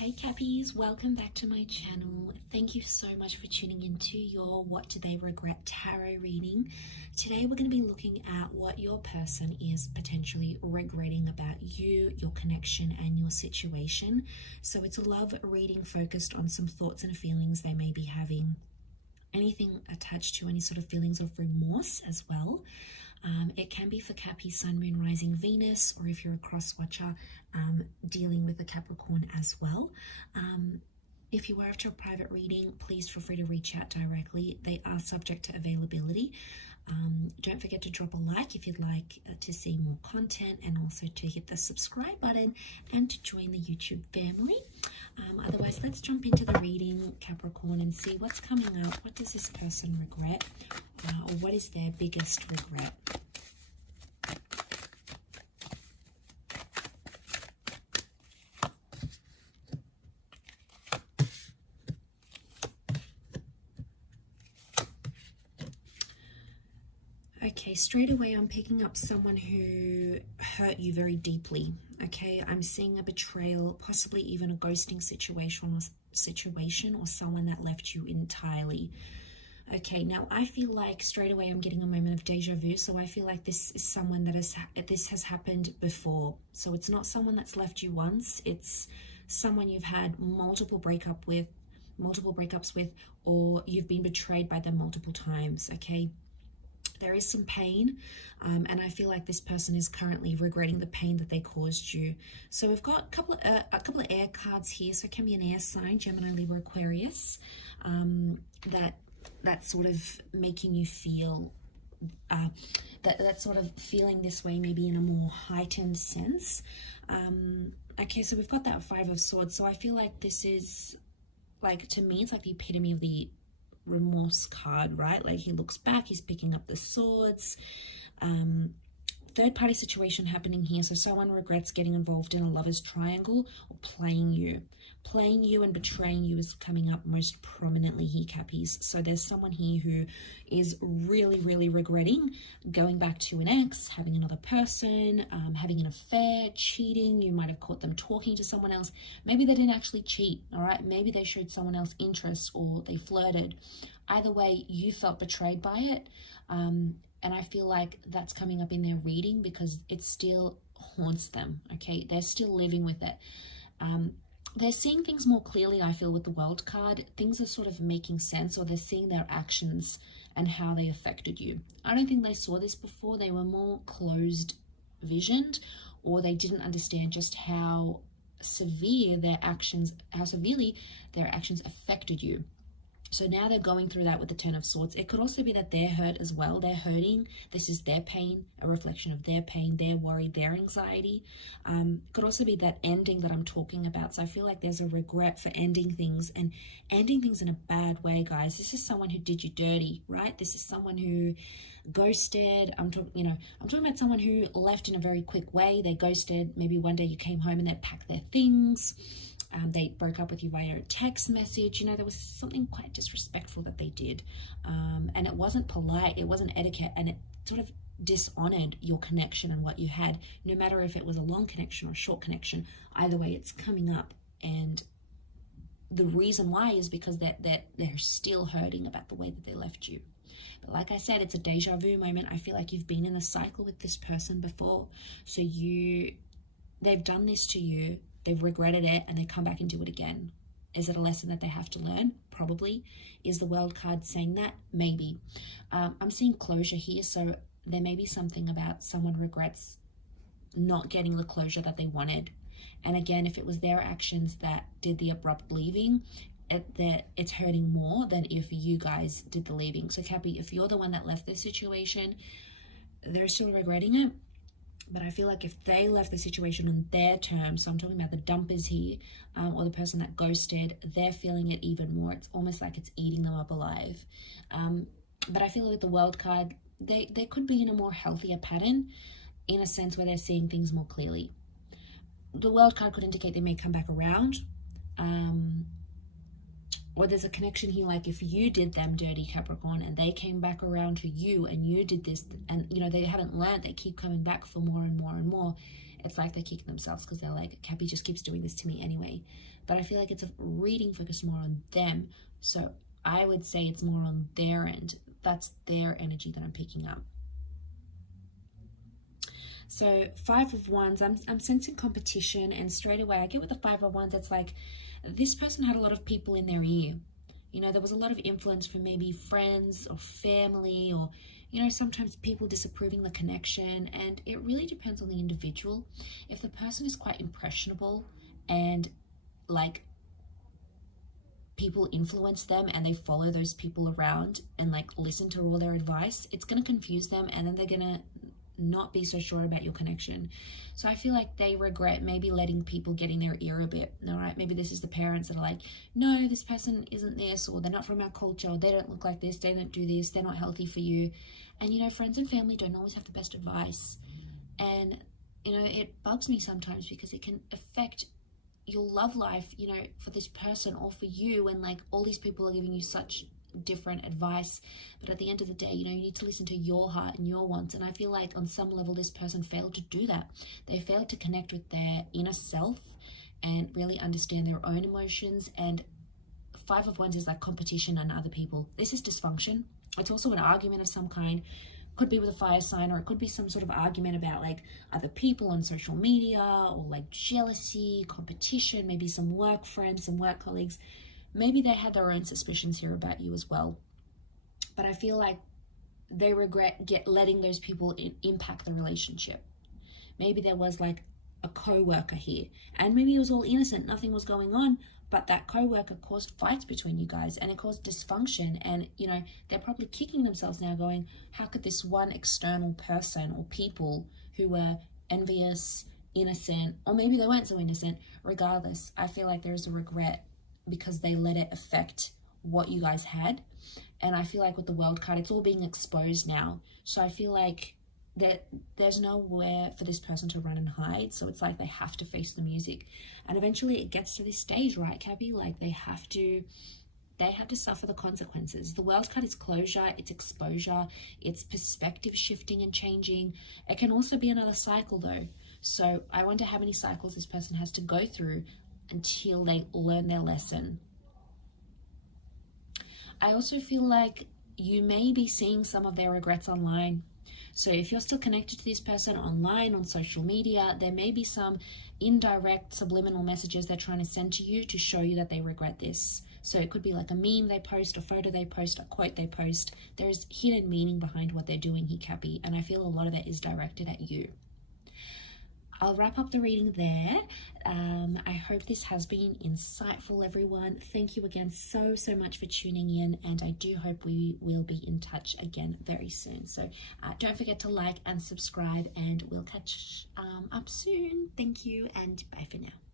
Hey Cappies, welcome back to my channel. Thank you so much for tuning into your What Do They Regret tarot reading. Today we're going to be looking at what your person is potentially regretting about you, your connection and your situation. So it's a love reading focused on some thoughts and feelings they may be having. Anything attached to any sort of feelings of remorse as well. It can be for Cappy, Sun, Moon, Rising, Venus, or if you're a cross watcher, dealing with a Capricorn as well. If you are after a private reading, please feel free to reach out directly. They are subject to availability. Don't forget to drop a like if you'd like to see more content, and also to hit the subscribe button and to join the YouTube family. Otherwise, let's jump into the reading, Capricorn, and see what's coming up. What does this person regret, or what is their biggest regret? Okay, straight away I'm picking up someone who hurt you very deeply. Okay, I'm seeing a betrayal, possibly even a ghosting situation or someone that left you entirely. Okay, now I feel like straight away I'm getting a moment of deja vu. So I feel like this is someone that this has happened before. So it's not someone that's left you once. It's someone you've had multiple breakups with, or you've been betrayed by them multiple times. Okay. There is some pain, and I feel like this person is currently regretting the pain that they caused you. So we've got a couple of air cards here. So it can be an air sign, Gemini, Libra, Aquarius, that's sort of making you feel that sort of feeling this way, maybe in a more heightened sense. Okay, so we've got that Five of Swords. So I feel like this is, like, to me, it's like the epitome of the remorse card, right? Like, he looks back, he's picking up the swords. Third party situation happening here. So someone regrets getting involved in a lover's triangle or playing you and betraying you is coming up most prominently here, Cappies. So there's someone here who is really regretting going back to an ex, having another person, having an affair, cheating. You might have caught them talking to someone else. Maybe they didn't actually cheat, all right? Maybe they showed someone else interest, or they flirted. Either way, you felt betrayed by it. And I feel like that's coming up in their reading because it still haunts them, okay? They're still living with it. They're seeing things more clearly, I feel, with the World card. Things are sort of making sense, or they're seeing their actions and how they affected you. I don't think they saw this before. They were more closed visioned, or they didn't understand just how severely their actions affected you. So now they're going through that with the Ten of Swords. It could also be that they're hurt as well. They're hurting. This is their pain, a reflection of their pain, their worry, their anxiety. Could also be that ending that I'm talking about. So I feel like there's a regret for ending things, and ending things in a bad way, guys. This is someone who did you dirty, right? This is someone who ghosted. I'm talking about someone who left in a very quick way. They ghosted. Maybe one day you came home and they packed their things. They broke up with you via a text message. You know, there was something quite disrespectful that they did. And it wasn't polite, it wasn't etiquette, and it sort of dishonored your connection and what you had, no matter if it was a long connection or a short connection. Either way, it's coming up. And the reason why is because they're still hurting about the way that they left you. But like I said, it's a deja vu moment. I feel like you've been in a cycle with this person before. So they've done this to you. They've regretted it, and they come back and do it again. Is it a lesson that they have to learn? Probably. Is the World card saying that? Maybe. I'm seeing closure here, so there may be something about someone regrets not getting the closure that they wanted. And again, if it was their actions that did the abrupt leaving, it's hurting more than if you guys did the leaving. So Cappy, if you're the one that left this situation, they're still regretting it. But I feel like if they left the situation on their terms, so I'm talking about the dumpers here, or the person that ghosted, they're feeling it even more. It's almost like it's eating them up alive. But I feel with the World card, they could be in a more healthier pattern, in a sense where they're seeing things more clearly. The World card could indicate they may come back around. Or there's a connection here, like if you did them dirty, Capricorn, and they came back around to you and you did this, and you know, they haven't learned, they keep coming back for more and more and more. it's like they're kicking themselves because they're like, Cappy just keeps doing this to me anyway. But I feel like it's a reading focused more on them. So I would say it's more on their end. That's their energy that I'm picking up. So 5 of Wands, I'm sensing competition, and straight away I get with the 5 of Wands, it's like this person had a lot of people in their ear. You know, there was a lot of influence from maybe friends or family, or, you know, sometimes people disapproving the connection, and it really depends on the individual. If the person is quite impressionable and like people influence them and they follow those people around and like listen to all their advice, it's going to confuse them, and then they're going to not be so sure about your connection. So I feel like they regret maybe letting people get in their ear a bit. All right, maybe this is the parents that are like, no, this person isn't this, or they're not from our culture, or they don't look like this, they don't do this, they're not healthy for you. And you know, friends and family don't always have the best advice, and you know, it bugs me sometimes because it can affect your love life, you know, for this person or for you, and like all these people are giving you such different advice. But at the end of the day, you know, you need to listen to your heart and your wants. And I feel like on some level this person failed to do that. They failed to connect with their inner self and really understand their own emotions. And 5 of Wands is like competition on other people. This is dysfunction. It's also an argument of some kind. Could be with a fire sign, or it could be some sort of argument about like other people on social media, or like jealousy, competition, maybe some work friends, some work colleagues. Maybe they had their own suspicions here about you as well. But I feel like they regret letting those people impact the relationship. Maybe there was like a co-worker here, and maybe it was all innocent, nothing was going on, but that co-worker caused fights between you guys, and it caused dysfunction. And you know, they're probably kicking themselves now going, how could this one external person or people who were envious, innocent, or maybe they weren't so innocent, regardless, I feel like there's a regret because they let it affect what you guys had. And I feel like with the World card, it's all being exposed now. So I feel like that there's nowhere for this person to run and hide. So it's like they have to face the music. And eventually it gets to this stage, right, Cappy? Like they have to suffer the consequences. The World card is closure, it's exposure, it's perspective shifting and changing. It can also be another cycle though. So I wonder how many cycles this person has to go through until they learn their lesson. I also feel like you may be seeing some of their regrets online. So if you're still connected to this person online, on social media, there may be some indirect subliminal messages they're trying to send to you to show you that they regret this. So it could be like a meme they post, a photo they post, a quote they post. There's hidden meaning behind what they're doing here, Cappy, and I feel a lot of it is directed at you. I'll wrap up the reading there. I hope this has been insightful, everyone. Thank you again so much for tuning in, and I do hope we will be in touch again very soon. So don't forget to like and subscribe, and we'll catch up soon. Thank you, and bye for now.